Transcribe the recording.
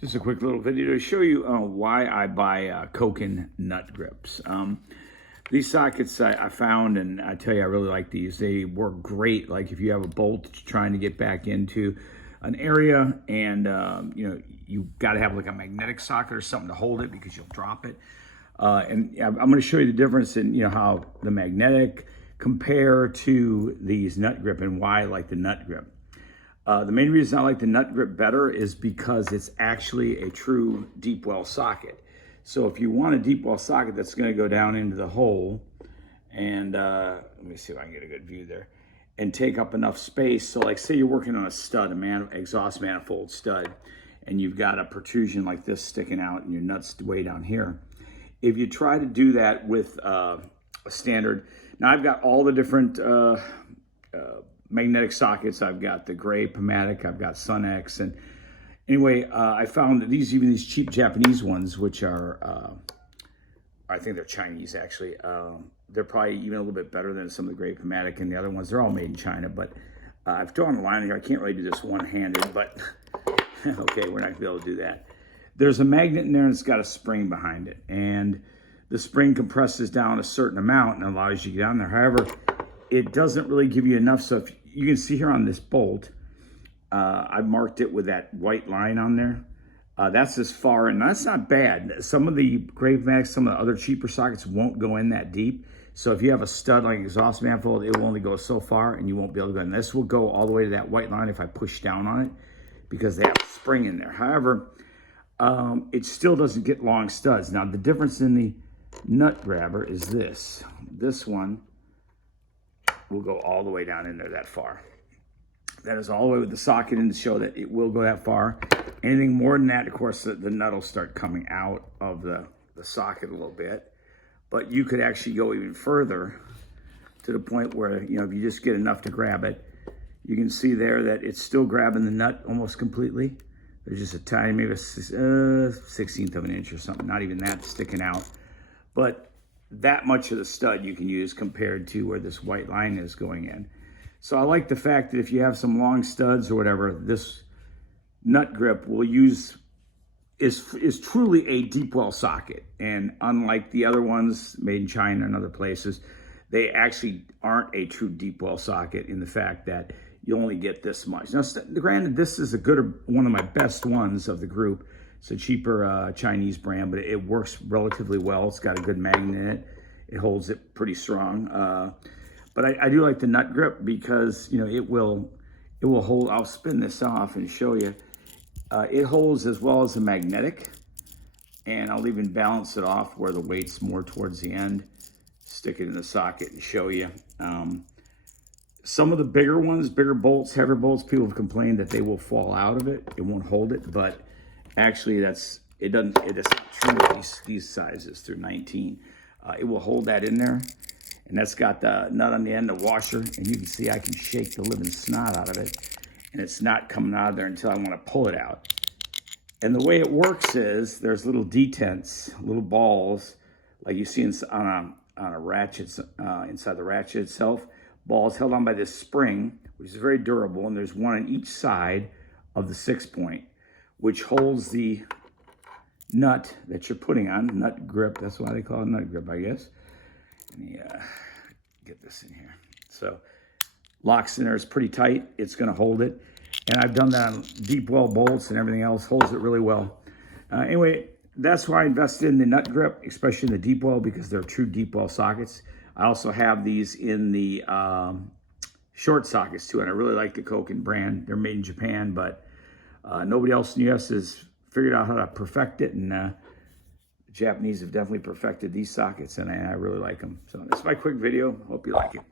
Just a quick little video to show you why I buy koken nut grips. These sockets I found, and I tell you, I really like these. They work great. Like if you have a bolt that you're trying to get back into an area, and you got to have like a magnetic socket or something to hold it because you'll drop it. And I'm going to show you the difference in how the magnetic compare to these nut grip and why I like the nut grip. The main reason I like the nut grip better is because it's actually a true deep well socket. So if you want a deep well socket that's going to go down into the hole, and let me see if I can get a good view there, and take up enough space. So like say you're working on a stud, exhaust manifold stud, and you've got a protrusion like this sticking out and your nut's way down here. If you try to do that with a standard, now I've got all the different magnetic sockets. I've got the gray Pneumatic, I've got SunX, and anyway, I found that even these cheap Japanese ones, which are, I think they're Chinese actually, they're probably even a little bit better than some of the gray Pneumatic and the other ones. They're all made in China, but I've drawn a line here. I can't really do this one-handed, but okay, we're not gonna be able to do that. There's a magnet in there and it's got a spring behind it, and the spring compresses down a certain amount and allows you to get down there. However, it doesn't really give you enough. So if you can see here on this bolt, I marked it with that white line on there. That's as far, and that's not bad. Some of the gray Pneumatics, some of the other cheaper sockets won't go in that deep. So if you have a stud like exhaust manifold, it will only go so far and you won't be able to go in. This will go all the way to that white line if I push down on it because they have a spring in there. However, it still doesn't get long studs. Now the difference in the nut grabber is this. This one will go all the way down in there that far. That is all the way with the socket in to show that it will go that far. Anything more than that, of course, the nut will start coming out of the socket a little bit. But you could actually go even further to the point where, if you just get enough to grab it, you can see there that it's still grabbing the nut almost completely. There's just a tiny, maybe a 16th of an inch or something, not even that sticking out. But that much of the stud you can use compared to where this white line is going in. So I like the fact that if you have some long studs or whatever, this nut grip is truly a deep well socket. And unlike the other ones made in China and other places, they actually aren't a true deep well socket in the fact that you only get this much. Now, granted, this is one of my best ones of the group. It's a cheaper Chinese brand, but it works relatively well. It's got a good magnet in it. It holds it pretty strong. But I do like the nut grip because it will hold. I'll spin this off and show you. It holds as well as the magnetic, and I'll even balance it off where the weight's more towards the end. Stick it in the socket and show you. Some of the bigger ones, bigger bolts, heavier bolts, people have complained that they will fall out of it. It won't hold it, but actually it is not true. These sizes through 19, it will hold that in there. And that's got the nut on the end, the washer, and you can see I can shake the living snot out of it, and it's not coming out of there until I want to pull it out. And the way it works is there's little detents, little balls, like you see on a ratchet, inside the ratchet itself, balls held on by this spring, which is very durable, and there's one on each side of the 6-point, which holds the nut that you're putting on, nut grip. That's why they call it nut grip, I guess. Let me get this in here. So locks in there, it's pretty tight. It's going to hold it. And I've done that on deep well bolts and everything else, holds it really well. Anyway, that's why I invested in the nut grip, especially in the deep well, because they're true deep well sockets. I also have these in the short sockets too, and I really like the Koken brand. They're made in Japan, but nobody else in the US has figured out how to perfect it, and the Japanese have definitely perfected these sockets, and I really like them. So that's my quick video. Hope you like it.